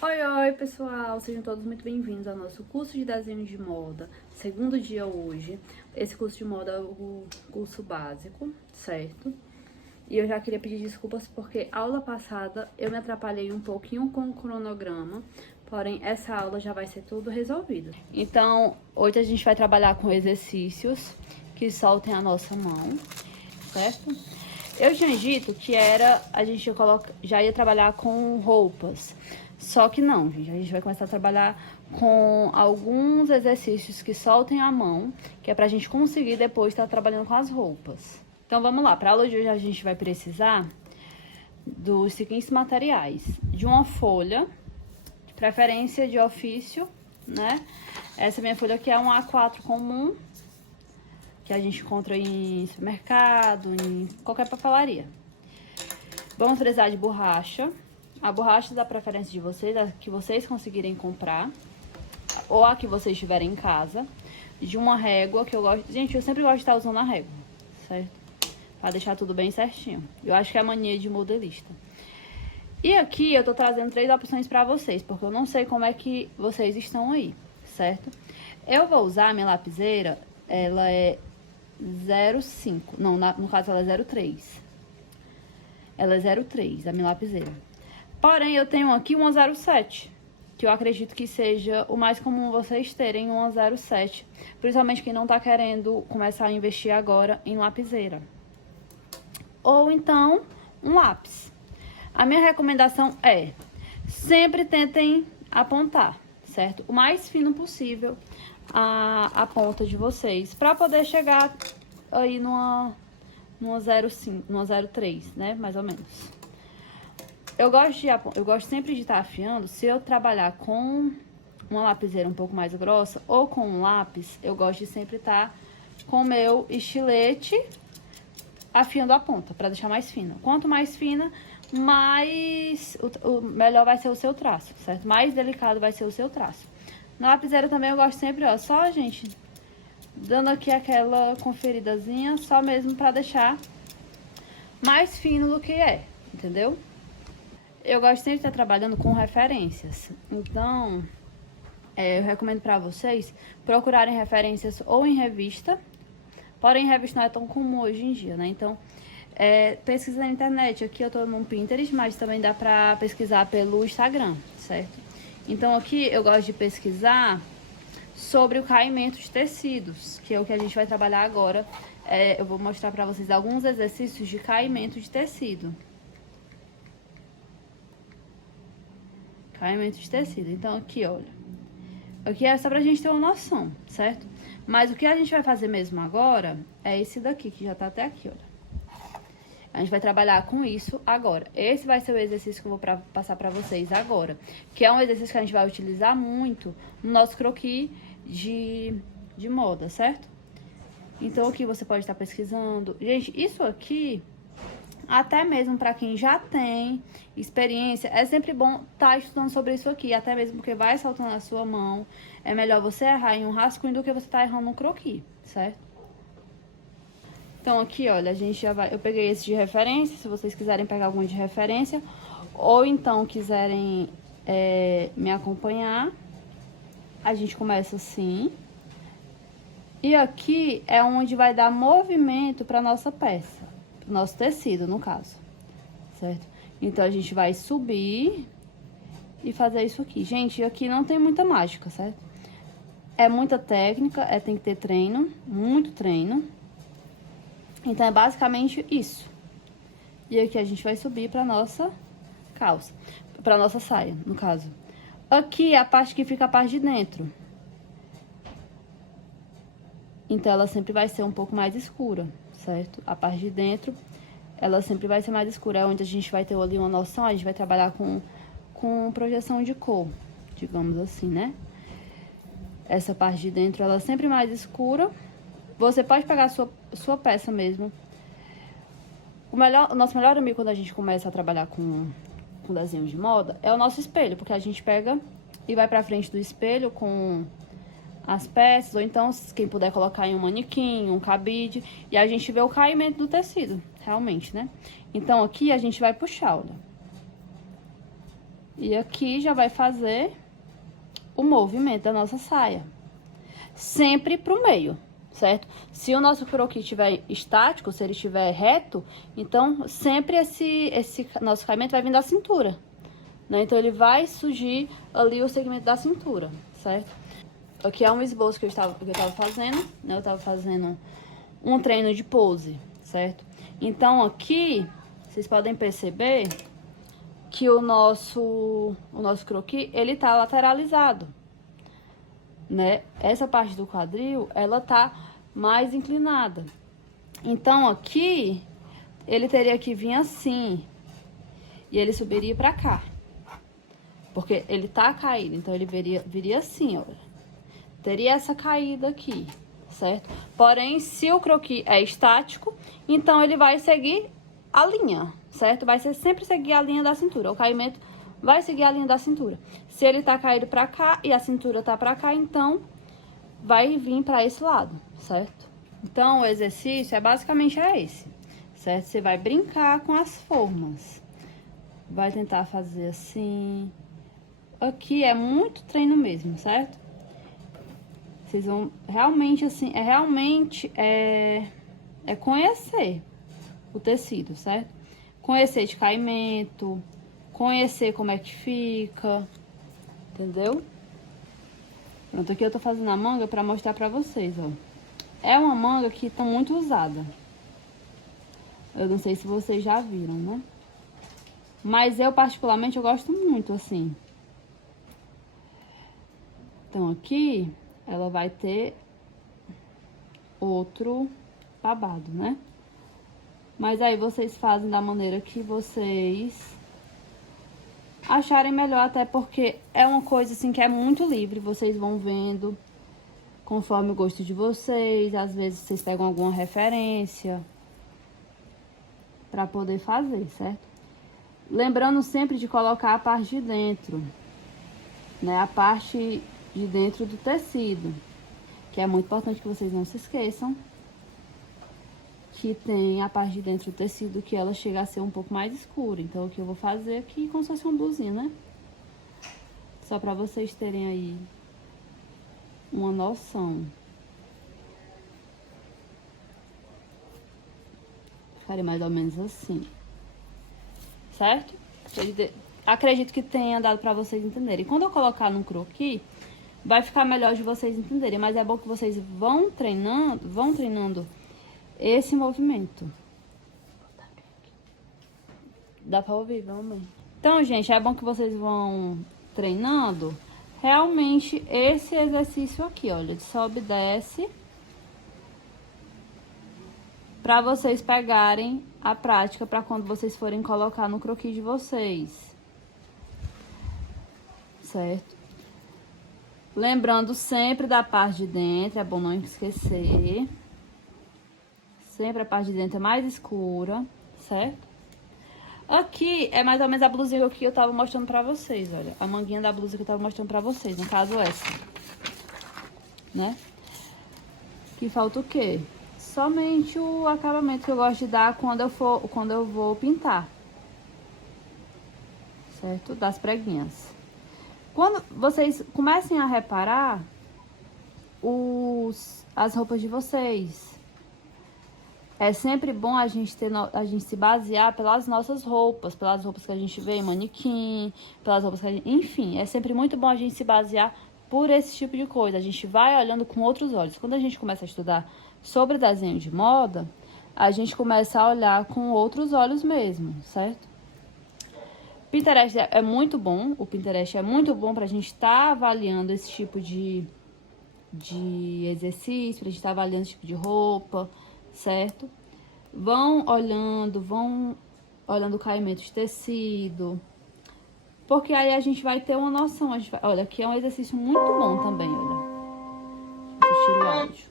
Oi, pessoal! Sejam todos muito bem-vindos ao nosso curso de desenho de moda, segundo dia hoje. Esse curso de moda é o curso básico, certo? E eu já queria pedir desculpas porque aula passada eu me atrapalhei um pouquinho com o cronograma, porém essa aula já vai ser tudo resolvido. Então, hoje a gente vai trabalhar com exercícios que soltem a nossa mão, certo? Eu tinha dito que a gente já ia trabalhar com roupas. Só que não, gente. A gente vai começar a trabalhar com alguns exercícios que soltem a mão, que é pra gente conseguir depois estar trabalhando com as roupas. Então vamos lá, pra aula de hoje a gente vai precisar dos seguintes materiais. De uma folha, de preferência de ofício, né? Essa minha folha aqui é um A4 comum, que a gente encontra em supermercado, em qualquer papelaria. Vamos precisar de borracha. A borracha da preferência de vocês, a que vocês conseguirem comprar, ou a que vocês tiverem em casa. De uma régua, que eu gosto... Gente, eu sempre gosto de estar usando a régua, certo? Pra deixar tudo bem certinho. Eu acho que é a mania de modelista. E aqui eu tô trazendo 3 opções pra vocês, porque eu não sei como é que vocês estão aí, certo? Eu vou usar a minha lapiseira, ela é 0,5. Não, no caso ela é 0,3. Ela é 0,3, a minha lapiseira. Porém, eu tenho aqui uma 0,7, que eu acredito que seja o mais comum vocês terem, uma 0,7. Principalmente quem não tá querendo começar a investir agora em lapiseira. Ou então, um lápis. A minha recomendação é, sempre tentem apontar, certo? O mais fino possível a ponta de vocês, pra poder chegar aí numa 0,5, numa 0,3, né? Mais ou menos. Eu gosto sempre de estar afiando. Se eu trabalhar com uma lapiseira um pouco mais grossa ou com um lápis, eu gosto de sempre estar com o meu estilete afiando a ponta, para deixar mais fina. Quanto mais fina, mais melhor vai ser o seu traço, certo? Mais delicado vai ser o seu traço. Na lapiseira também eu gosto sempre, ó, só, gente, dando aqui aquela conferidazinha, só mesmo para deixar mais fino do que é, entendeu? Eu gosto sempre de estar trabalhando com referências, então eu recomendo para vocês procurarem referências ou em revista, porém revista não é tão comum hoje em dia, né? Então, pesquisa na internet, aqui eu tô no Pinterest, mas também dá para pesquisar pelo Instagram, certo? Então aqui eu gosto de pesquisar sobre o caimento de tecidos, que é o que a gente vai trabalhar agora. Eu vou mostrar para vocês alguns exercícios de caimento de tecido. Caimento de tecido. Então, aqui, olha. Aqui é só pra gente ter uma noção, certo? Mas o que a gente vai fazer mesmo agora é esse daqui, que já tá até aqui, olha. A gente vai trabalhar com isso agora. Esse vai ser o exercício que eu vou passar pra vocês agora. Que é um exercício que a gente vai utilizar muito no nosso croquis de moda, certo? Então, aqui você pode estar pesquisando. Gente, isso aqui... Até mesmo para quem já tem experiência, é sempre bom estar estudando sobre isso aqui, até mesmo porque vai saltando a sua mão. É melhor você errar em um rascunho do que você tá errando no croquis, certo? Então aqui, olha, a gente já vai... Eu peguei esse de referência, se vocês quiserem pegar algum de referência, ou então quiserem me acompanhar, a gente começa assim. E aqui é onde vai dar movimento para nossa peça. Nosso tecido, no caso, certo? Então, a gente vai subir e fazer isso aqui. Gente, aqui não tem muita mágica, certo? É muita técnica, tem que ter treino, muito treino. Então, é basicamente isso. E aqui a gente vai subir pra nossa calça, pra nossa saia, no caso. Aqui é a parte que fica a parte de dentro. Então, ela sempre vai ser um pouco mais escura, certo? A parte de dentro, ela sempre vai ser mais escura. É onde a gente vai ter ali uma noção, a gente vai trabalhar com projeção de cor, digamos assim, né? Essa parte de dentro, ela é sempre mais escura. Você pode pegar a sua peça mesmo. O nosso melhor amigo quando a gente começa a trabalhar com desenho de moda é o nosso espelho, porque a gente pega e vai pra frente do espelho com as peças, ou então, quem puder colocar em um manequim, um cabide, e a gente vê o caimento do tecido, realmente, né? Então, aqui a gente vai puxar, olha. E aqui já vai fazer o movimento da nossa saia. Sempre pro meio, certo? Se o nosso croquis estiver estático, se ele estiver reto, então sempre esse nosso caimento vai vir da cintura, né? Então ele vai surgir ali o segmento da cintura, certo? Aqui é um esboço que eu estava fazendo, né? Eu estava fazendo um treino de pose, certo? Então aqui, vocês podem perceber que o nosso croquis, ele tá lateralizado, né? Essa parte do quadril, ela tá mais inclinada. Então, aqui, ele teria que vir assim. E ele subiria pra cá. Porque ele tá caído, então ele viria assim, ó. Teria essa caída aqui, certo? Porém, se o croquis é estático, então ele vai seguir a linha, certo? Vai sempre seguir a linha da cintura. O caimento vai seguir a linha da cintura. Se ele tá caído pra cá e a cintura tá pra cá, então vai vir pra esse lado, certo? Então, o exercício é basicamente esse, certo? Você vai brincar com as formas. Vai tentar fazer assim. Aqui é muito treino mesmo, certo? Vocês vão realmente, assim, é conhecer o tecido, certo? Conhecer de caimento, conhecer como é que fica, entendeu? Pronto, aqui eu tô fazendo a manga pra mostrar pra vocês, ó. É uma manga que tá muito usada. Eu não sei se vocês já viram, né? Mas eu, particularmente, eu gosto muito, assim. Então, aqui, ela vai ter outro babado, né? Mas aí vocês fazem da maneira que vocês acharem melhor, até porque é uma coisa assim que é muito livre, vocês vão vendo conforme o gosto de vocês, às vezes vocês pegam alguma referência pra poder fazer, certo? Lembrando sempre de colocar a parte de dentro, né? A parte de dentro do tecido, que é muito importante que vocês não se esqueçam que tem a parte de dentro do tecido que ela chega a ser um pouco mais escura. Então, o que eu vou fazer aqui como se fosse uma blusinha, né? Só pra vocês terem aí uma noção. Ficaria mais ou menos assim. Certo? Acredito que tenha dado pra vocês entenderem. Quando eu colocar no croquis, vai ficar melhor de vocês entenderem. Mas é bom que vocês vão treinando esse movimento. Dá pra ouvir, vamos. Então, gente, é bom que vocês vão treinando realmente esse exercício aqui, olha, de sobe e desce, pra vocês pegarem a prática pra quando vocês forem colocar no croquis de vocês, certo? Lembrando sempre da parte de dentro, é bom não esquecer. Sempre a parte de dentro é mais escura, certo? Aqui é mais ou menos a blusinha que eu tava mostrando pra vocês, olha. A manguinha da blusa que eu tava mostrando pra vocês, no caso essa. Né? Que falta o quê? Somente o acabamento que eu gosto de dar quando eu vou pintar. Certo? Das preguinhas. Quando vocês comecem a reparar as roupas de vocês, é sempre bom a gente se basear pelas nossas roupas, pelas roupas que a gente vê em manequim, pelas roupas que a gente... Enfim, é sempre muito bom a gente se basear por esse tipo de coisa. A gente vai olhando com outros olhos. Quando a gente começa a estudar sobre desenho de moda, a gente começa a olhar com outros olhos mesmo, certo? Pinterest é muito bom. O Pinterest é muito bom pra gente estar avaliando esse tipo de exercício, pra gente estar avaliando esse tipo de roupa, certo? Vão olhando o caimento de tecido, porque aí a gente vai ter uma noção. Olha, aqui é um exercício muito bom também, olha. Assistir o áudio.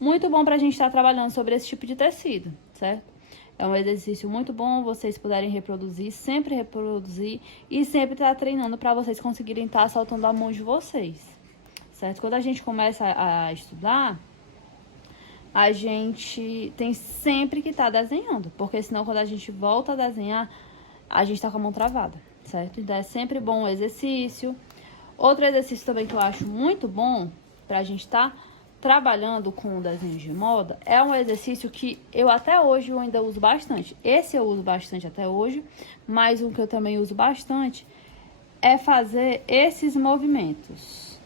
Muito bom pra gente estar trabalhando sobre esse tipo de tecido, certo? É um exercício muito bom, vocês puderem reproduzir e sempre estar treinando pra vocês conseguirem estar soltando a mão de vocês, certo? Quando a gente começa a estudar, a gente tem sempre que estar desenhando, porque senão quando a gente volta a desenhar, a gente tá com a mão travada, certo? Então, é sempre bom o exercício. Outro exercício também que eu acho muito bom pra gente estar trabalhando com desenhos de moda é um exercício que eu até hoje eu ainda uso bastante. Esse eu uso bastante até hoje, mas um que eu também uso bastante é fazer esses movimentos.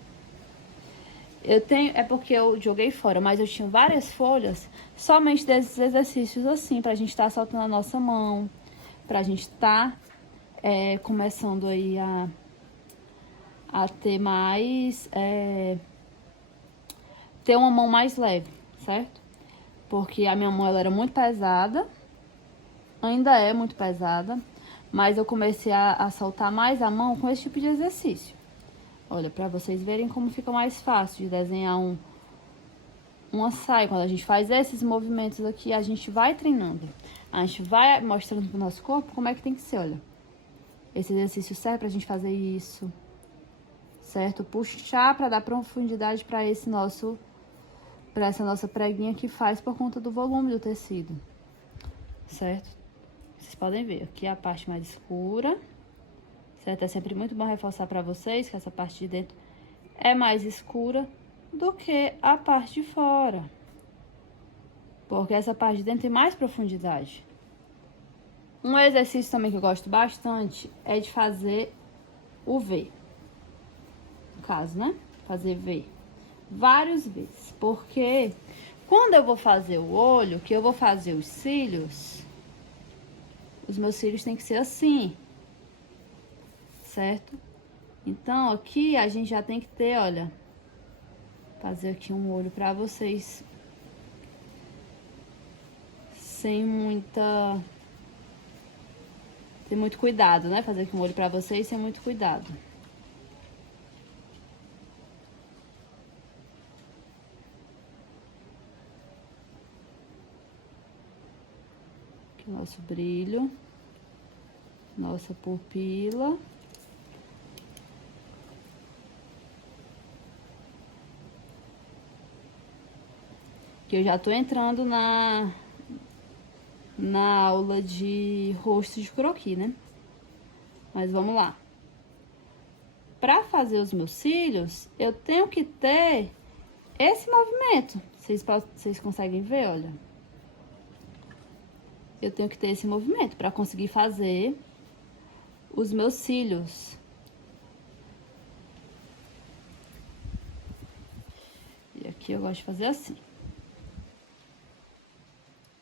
Eu tenho, é porque eu joguei fora, mas eu tinha várias folhas somente desses exercícios assim, pra gente estar soltando a nossa mão, pra gente estar começando aí a ter mais, ter uma mão mais leve, certo? Porque a minha mão ela era muito pesada, ainda é muito pesada, mas eu comecei a soltar mais a mão com esse tipo de exercício. Olha, pra vocês verem como fica mais fácil de desenhar uma saia. Quando a gente faz esses movimentos aqui, a gente vai treinando. A gente vai mostrando pro nosso corpo como é que tem que ser, olha. Esse exercício serve pra gente fazer isso, certo? Puxar pra dar profundidade pra essa nossa preguinha que faz por conta do volume do tecido, certo? Vocês podem ver, aqui é a parte mais escura, certo? É sempre muito bom reforçar pra vocês que essa parte de dentro é mais escura do que a parte de fora, porque essa parte de dentro tem mais profundidade. Um exercício também que eu gosto bastante é de fazer o V, no caso, né? Fazer V várias vezes, porque quando eu vou fazer o olho, que eu vou fazer os cílios, os meus cílios tem que ser assim, certo? Então, aqui a gente já tem que ter, olha, fazer aqui um olho pra vocês sem ter muito cuidado, né? Fazer aqui um olho pra vocês sem muito cuidado. Aqui o nosso brilho, nossa pupila. Que eu já tô entrando na aula de rosto de croquis, né? Mas vamos lá. Pra fazer os meus cílios, eu tenho que ter esse movimento. Vocês conseguem ver, olha? Eu tenho que ter esse movimento pra conseguir fazer os meus cílios. E aqui eu gosto de fazer assim.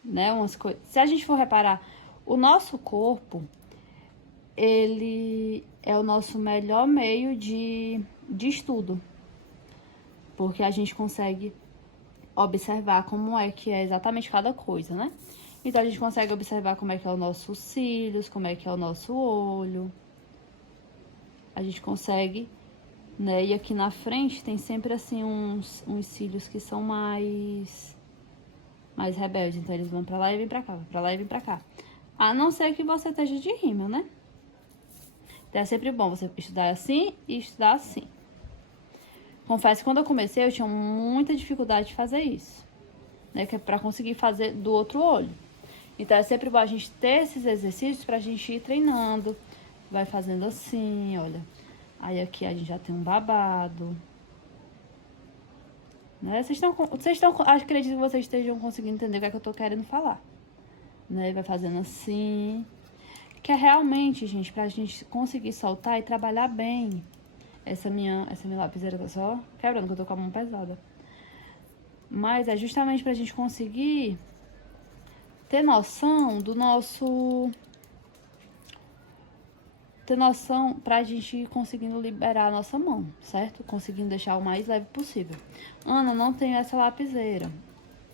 Né? Umas coisas. Se a gente for reparar, o nosso corpo, ele é o nosso melhor meio de estudo. Porque a gente consegue observar como é que é exatamente cada coisa, né? Então, a gente consegue observar como é que é o nosso cílios, como é que é o nosso olho. A gente consegue, né? E aqui na frente tem sempre, assim, uns cílios que são mais rebeldes. Então, eles vão pra lá e vêm pra cá, pra lá e vêm pra cá. A não ser que você esteja de rímel, né? Então, é sempre bom você estudar assim e estudar assim. Confesso que quando eu comecei, eu tinha muita dificuldade de fazer isso, né? Que é pra conseguir fazer do outro olho. Então, é sempre bom a gente ter esses exercícios pra gente ir treinando. Vai fazendo assim, olha. Aí, aqui a gente já tem um babado. Né? Acredito que vocês estejam conseguindo entender o que é que eu tô querendo falar. Né? Vai fazendo assim. Que é realmente, gente, pra gente conseguir soltar e trabalhar bem. Essa minha lapiseira tá só quebrando, que eu tô com a mão pesada. Mas é justamente pra gente conseguir ter noção do nosso... Ter noção pra gente ir conseguindo liberar a nossa mão, certo? Conseguindo deixar o mais leve possível. Ana, não tenho essa lapiseira.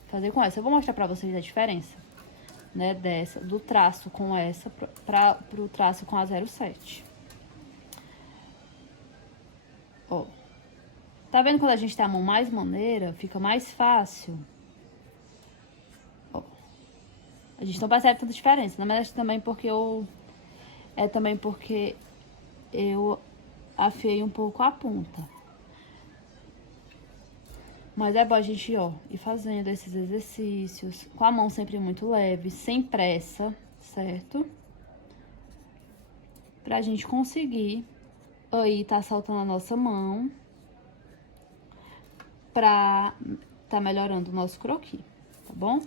Fazer com essa. Eu vou mostrar pra vocês a diferença, né? Do traço com essa pro traço com a 07. Ó. Tá vendo quando a gente tem a mão mais maneira? Fica mais fácil. Ó. A gente não percebe tanta diferença, né? Mas também porque eu afiei um pouco a ponta. Mas é bom a gente, ó, ir fazendo esses exercícios com a mão sempre muito leve, sem pressa, certo? pra gente conseguir aí tá soltando a nossa mão pra tá melhorando o nosso croquis, tá bom?